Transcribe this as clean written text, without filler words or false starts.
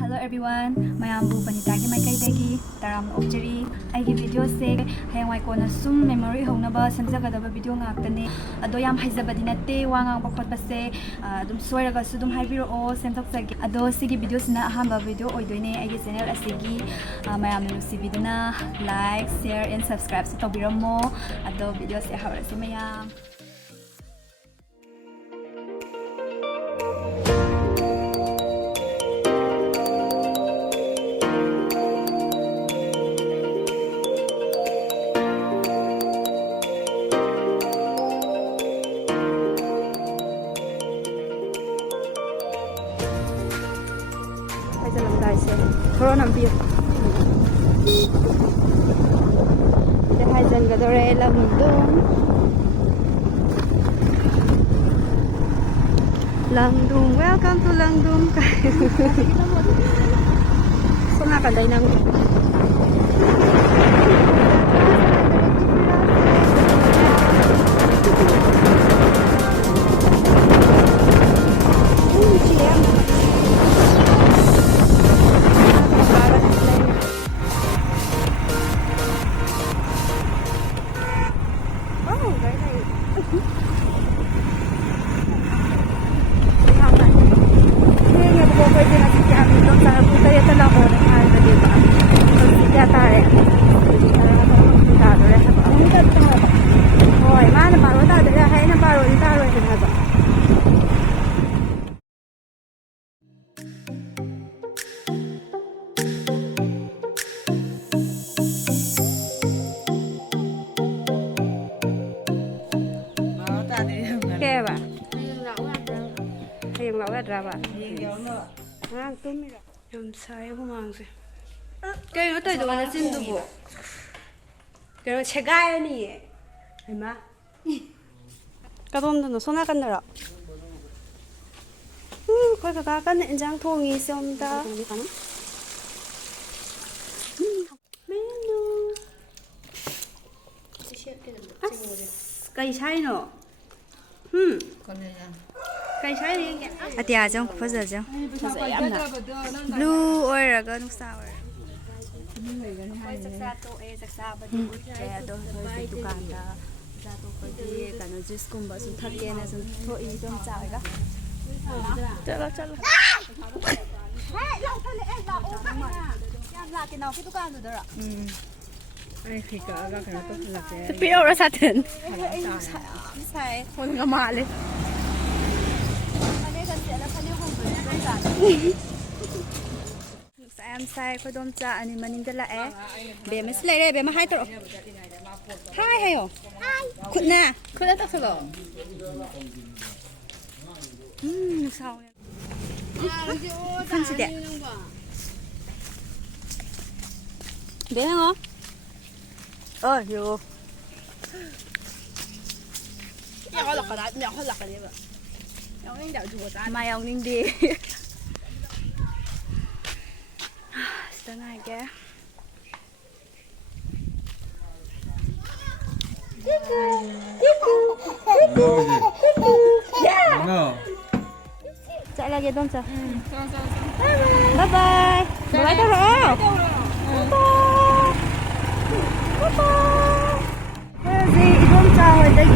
Hello everyone, mayambu panitagi maikaidagi taram okjari aigi video se hayangwai kona sum memory hongnaba samjagadaba video ngaktane ado yam haijabadi natte wangang bakhotba se dum soiraga su dum haibiro o semtokjagi ado sigi video sina ahamba video oidoine aigi channel asigi mayamnu sibidana like share and subscribe se tobiramo ado video se hawarase mayam Throw nam biyo. Ite hai jan gadore Langdung. Langdung, welcome to Langdung. So nakaday nang Raba. Ang tumira. Yung sayo humangse. Kayo ito doon na sindubo. Pero segaya ni. Ay ma. Kadom doon sona kanara. Koy kakakan enjang 통이 있습니다. Menu. Cây sai no. Cây trái đi kìa. À tiệt chứ, phải giờ chứ. Blue or cái nước sao rồi. Quay sắc xa tô e sắc xa bật đi. Cái đó hơi bị dukan đó. Ra tô quay đi cái nó juice cùng bảo xuống thắt kia này xuống thôi ý trong chảo cái. Chalo. Hey, lâu thôi em là ô khách à. Em là cái nào cái dukan rồi đó. Ai khi cả cái nó tốt là cái. Piêu ra sát thịnh. Sai, con ngắm mà lên. Em sai có đom cha anh mình đi lại bé mới lấy đây bé mà hai trụ hai hay hả khụt nè khụt đã tao rồi sao phân gì đấy bé không vô nhỏ lọc cái đấy vậy mai ông ninh đi setengah ya chạy lagi dong cha bye bye bye đâu rồi bye bye gì dong cha hồi đây